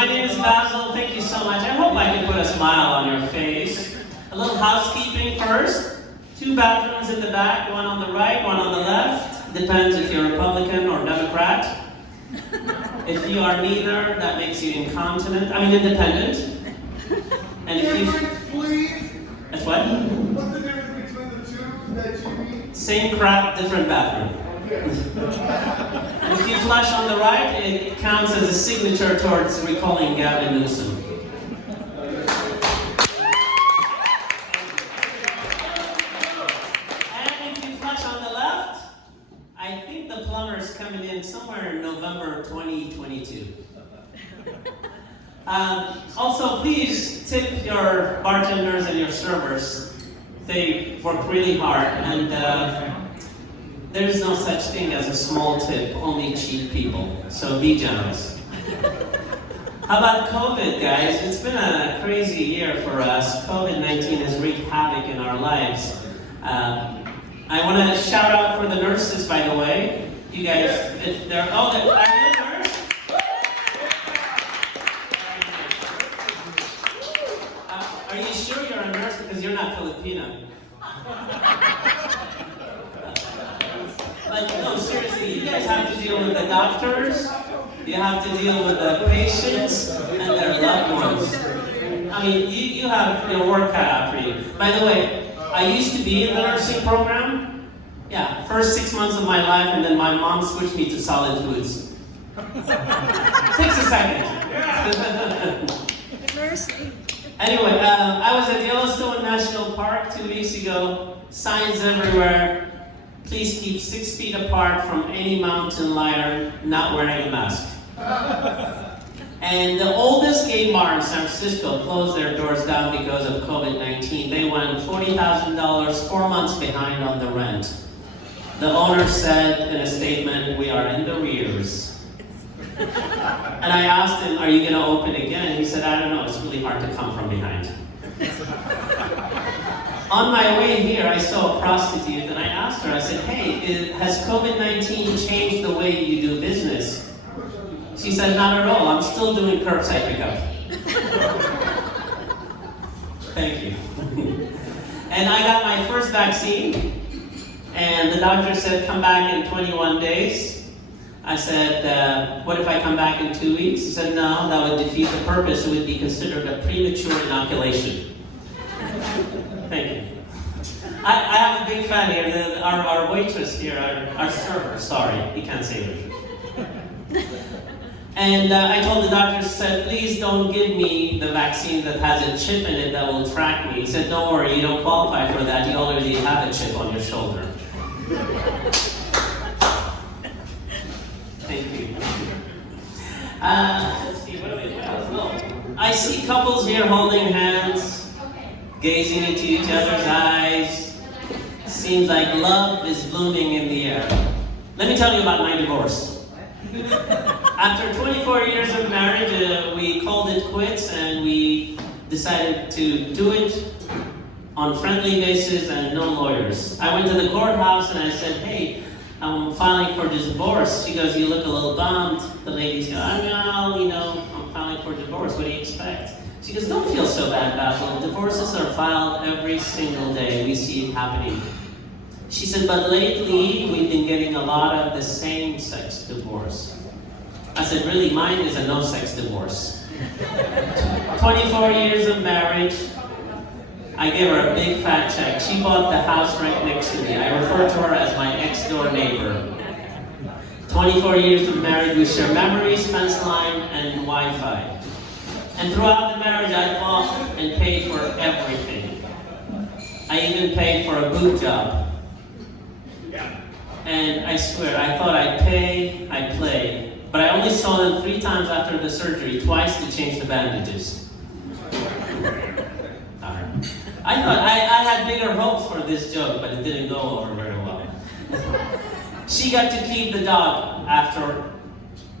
my name is Bassil. Thank you so much. I hope I can put a smile on your face. A little housekeeping first. 2 bathrooms in the back, one on the right, one on the left. Depends if you're Republican or Democrat. If you are neither, that makes you independent. And if you... Please? That's what? What's the difference between the two that you mean? Same crap, different bathroom. If you flush on the right, it counts as a signature towards recalling Gavin Newsom. And if you flush on the left, I think the plumber is coming in somewhere in November 2022. Also, please tip your bartenders and your servers. They work really hard, and there's no such thing as a small tip, only cheap people. So be generous. How about COVID, guys? It's been a crazy year for us. COVID-19 has wreaked havoc in our lives. I want to shout out for the nurses, by the way. You guys, if they're, are you a nurse? Are you sure you're a nurse? Because you're not Filipino. But no, seriously, you guys have to deal with the doctors, you have to deal with the patients and their loved ones. I mean, you have your work cut out for you. By the way, I used to be in the nursing program. Yeah, first 6 months of my life, and then my mom switched me to solid foods. Takes a second. Anyway, I was at Yellowstone National Park 2 weeks ago. Signs everywhere. Please keep 6 feet apart from any mountain lion not wearing a mask. And the oldest gay bar in San Francisco closed their doors down because of COVID-19. They went $40,000, 4 months behind on the rent. The owner said in a statement, "We are in the rears." And I asked him, "Are you going to open again?" He said, "I don't know, it's really hard to come from behind." On my way here, I saw a prostitute, and I asked her, I said, "Hey, has COVID-19 changed the way you do business?" She said, "Not at all, I'm still doing curbside pickup." Thank you. And I got my first vaccine, and the doctor said, "Come back in 21 days. I said, "What if I come back in 2 weeks?" He said, "No, that would defeat the purpose. It would be considered a premature inoculation." Thank you. I have a big fan here. Our waitress here, our server, sorry, he can't say it. And I told the doctor, said, "Please don't give me the vaccine that has a chip in it that will track me." He said, "Don't worry, you don't qualify for that. You already have a chip on your shoulder." Thank you. Let's see, what else? Oh, I see couples here holding hands, gazing into each other's eyes. Seems like love is blooming in the air. Let me tell you about my divorce. After 24 years of marriage, we called it quits, and we decided to do it on friendly basis and no lawyers. I went to the courthouse and I said, "Hey, I'm filing for divorce." She goes, "You look a little bummed." The ladies go, I'm filing for divorce. What do you expect?" She goes, "Don't feel so bad, Bassil. Divorces are filed every single day. We see it happening." She said, "But lately, we've been getting a lot of the same-sex divorce." I said, "Really, mine is a no-sex divorce." 24 years of marriage. I gave her a big fat check. She bought the house right next to me. I refer to her as my next-door neighbor. 24 years of marriage, we share memories, fence line, and Wi-Fi. And throughout the marriage, I bought and paid for everything. I even paid for a boob job. And I swear, I thought I'd pay, I'd play. But I only saw them 3 times after the surgery, twice to change the bandages. I thought I had bigger hopes for this joke, but it didn't go over very well. She got to keep the dog after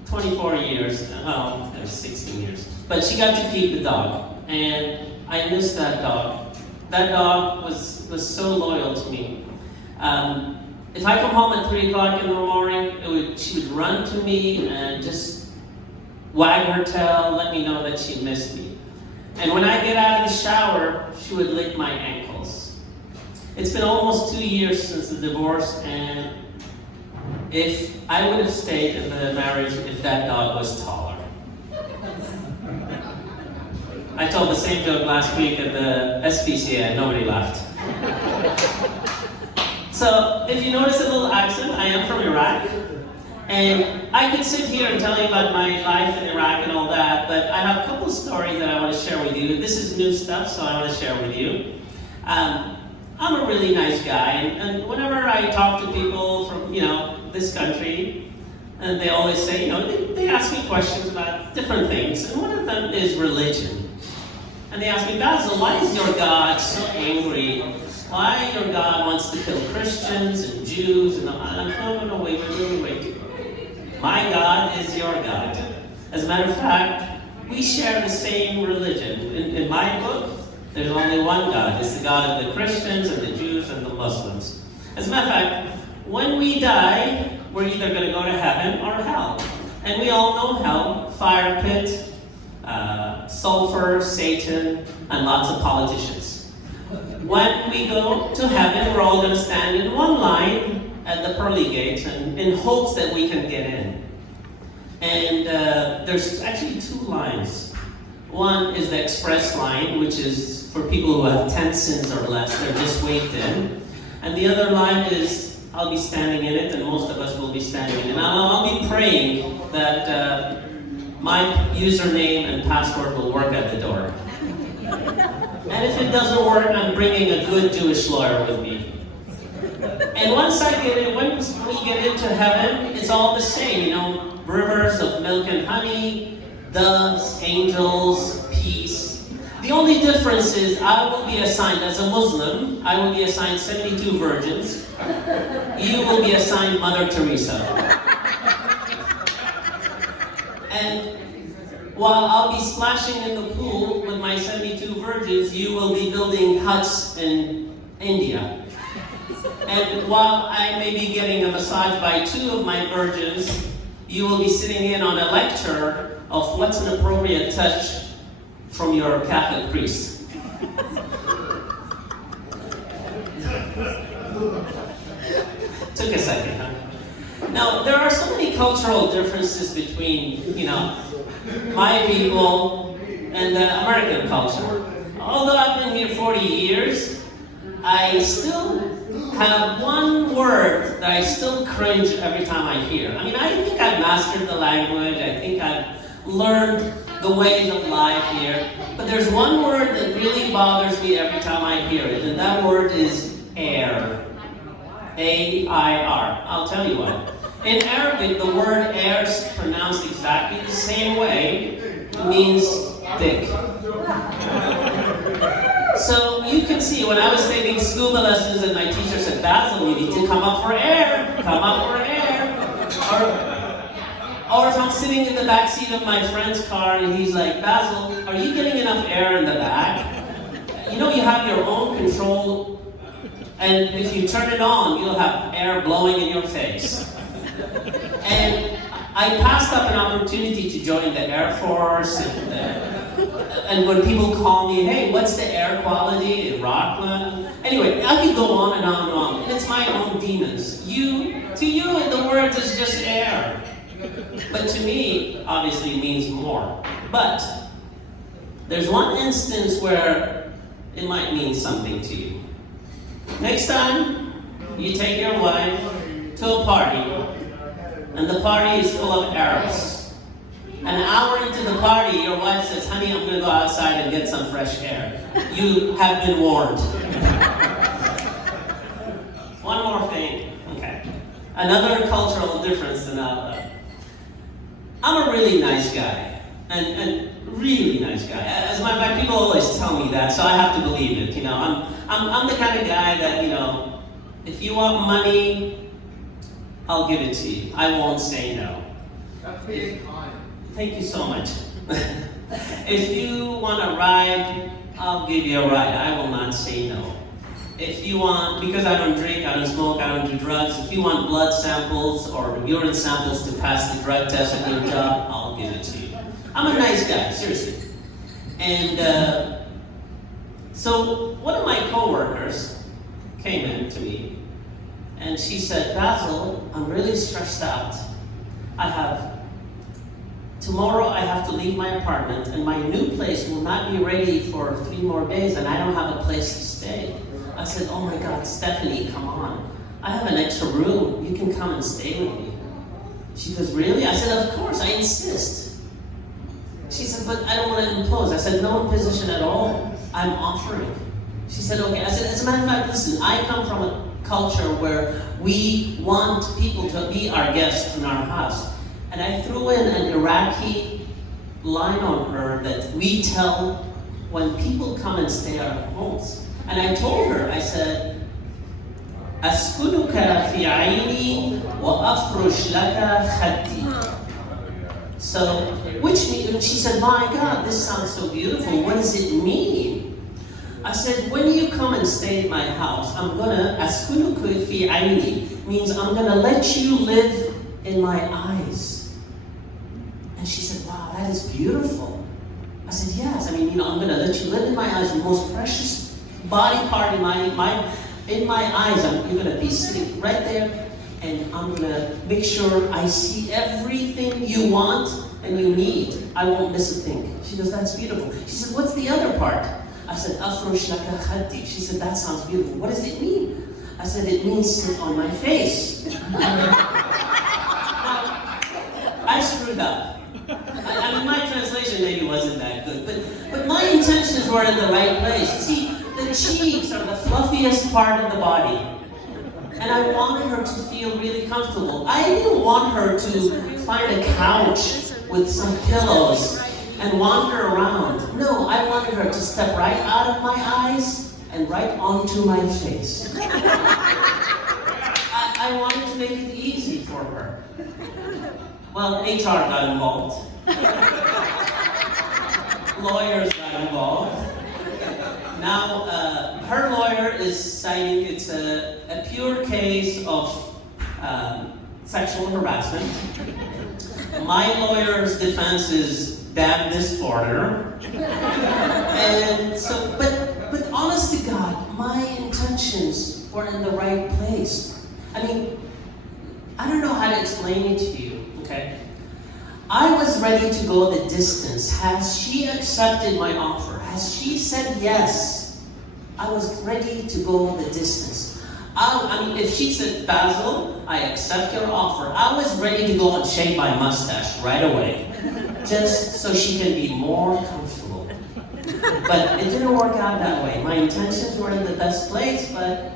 24 years, well, 16 years. But she got to keep the dog, and I miss that dog. That dog was so loyal to me. If I come home at 3 o'clock in the morning, she would run to me and just wag her tail, let me know that she missed me. And when I get out of the shower, she would lick my ankles. It's been almost 2 years since the divorce, and if I would have stayed in the marriage if that dog was taller. I told the same joke last week at the SPCA and nobody laughed. So, if you notice a little accent, I am from Iraq. And I could sit here and tell you about my life in Iraq and all that, but I have a couple of stories that I want to share with you. This is new stuff, so I want to share with you. I'm a really nice guy, and whenever I talk to people from, this country, and they always say, they ask me questions about different things, and one of them is religion. And they ask me, Bassil, why is your God so angry? Why your God wants to kill Christians and Jews? And I'm like, no, wait. My God is your God. As a matter of fact, we share the same religion. In my book, there's only one God. It's the God of the Christians and the Jews and the Muslims. As a matter of fact, when we die, we're either going to go to heaven or hell. And we all know hell, fire pit, sulfur, Satan, and lots of politicians. When we go to heaven, we're all going to stand in one line at the pearly gates and in hopes that we can get in. And there's actually 2 lines. One is the express line, which is for people who have 10 sins or less, they're just waved in. And the other line is, I'll be standing in it, and most of us will be standing in it. And I'll be praying that my username and password will work at the door. And if it doesn't work, I'm bringing a good Jewish lawyer with me. And once we get into heaven, it's all the same, rivers of milk and honey, doves, angels, peace. The only difference is I will be assigned, as a Muslim, I will be assigned 72 virgins. You will be assigned Mother Teresa. And while I'll be splashing in the pool with my 72 virgins, you will be building huts in India. And while I may be getting a massage by 2 of my virgins, you will be sitting in on a lecture of what's an appropriate touch from your Catholic priest. Took a second, huh? Now, there are so many cultural differences between, my people and the American culture. Although I've been here 40 years, I still have one word that I still cringe every time I hear. I think I've mastered the language, I think I've learned the ways of life here, but there's one word that really bothers me every time I hear it, and that word is air. A-I-R. I'll tell you what. In Arabic, the word air is pronounced exactly the same way. It means dick. So you can see, when I was taking scuba lessons and my teacher said, Bassil, you need to come up for air. Come up for air. Or if I'm sitting in the back seat of my friend's car and he's like, Bassil, are you getting enough air in the back? You have your own control, and if you turn it on, you'll have air blowing in your face. And I passed up an opportunity to join the Air Force, and when people call me, hey, what's the air quality in Rockland? Anyway, I could go on and on and on. And it's my own demons. To you, the word is just air. But to me, obviously, it means more. But there's one instance where it might mean something to you. Next time, you take your wife to a party, and the party is full of Arabs. An hour into the party, your wife says, honey, I'm going to go outside and get some fresh air. You have been warned. One more thing. Okay. Another cultural difference in I'm a really nice guy. And really nice guy. As a matter of fact, people always tell me that, so I have to believe it. I'm the kind of guy that, if you want money, I'll give it to you. I won't say no. That's being kind. Thank you so much. If you want a ride, I'll give you a ride. I will not say no. If you want, because I don't drink, I don't smoke, I don't do drugs, if you want blood samples or urine samples to pass the drug test at your job, I'll give it to you. I'm a nice guy, seriously. And so one of my coworkers came in to me, and she said, Basil, I'm really stressed out. Tomorrow I have to leave my apartment, and my new place will not be ready for 3 more days, and I don't have a place to stay. I said, oh my God, Stephanie, come on. I have an extra room. You can come and stay with me. She goes, really? I said, of course, I insist. She said, but I don't want to impose. I said, no imposition at all. I'm offering. She said, okay. I said, as a matter of fact, listen, I come from a culture where we want people to be our guests in our house. And I threw in an Iraqi line on her that we tell when people come and stay at our homes. And I told her, I said, أسكنك في عيني وأفرش لك خدي. So, which means, she said, my God, this sounds so beautiful. What does it mean? I said, when you come and stay at my house, I'm gonna, أسكنك في عيني, means I'm gonna let you live in my eyes. And she said, wow, that is beautiful. I said, yes, I'm going to let you live in my eyes, the most precious body part in my eyes. You're going to be sitting right there, and I'm going to make sure I see everything you want and you need. I won't miss a thing. She goes, that's beautiful. She said, what's the other part? I said, Afrosh laka khaddi. She said, that sounds beautiful. What does it mean? I said, it means sit on my face. Now, I screwed up. My translation maybe wasn't that good, but my intentions were in the right place. See, the cheeks are the fluffiest part of the body, and I wanted her to feel really comfortable. I didn't want her to find a couch with some pillows and wander around. No, I wanted her to step right out of my eyes and right onto my face. I wanted to make it easy for her. Well, HR got involved. Lawyers got involved. Now, her lawyer is citing it's a pure case of sexual harassment. My lawyer's defense is damn this foreigner. And so, but honest to God, my intentions were in the right place. I don't know how to explain it to you, okay? I was ready to go the distance. Has she accepted my offer? Has she said yes? I was ready to go the distance. If she said, Basil, I accept your offer, I was ready to go and shave my mustache right away, just so she can be more comfortable. But it didn't work out that way. My intentions were in the best place, but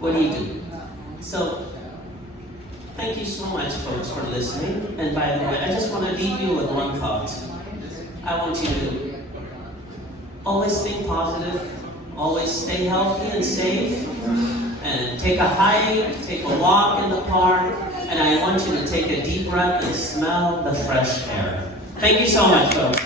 what do you do? So, thank you so much, folks, for listening. And by the way, I just want to leave you with one thought. I want you to always think positive, always stay healthy and safe, and take a hike, take a walk in the park, and I want you to take a deep breath and smell the fresh air. Thank you so much, folks.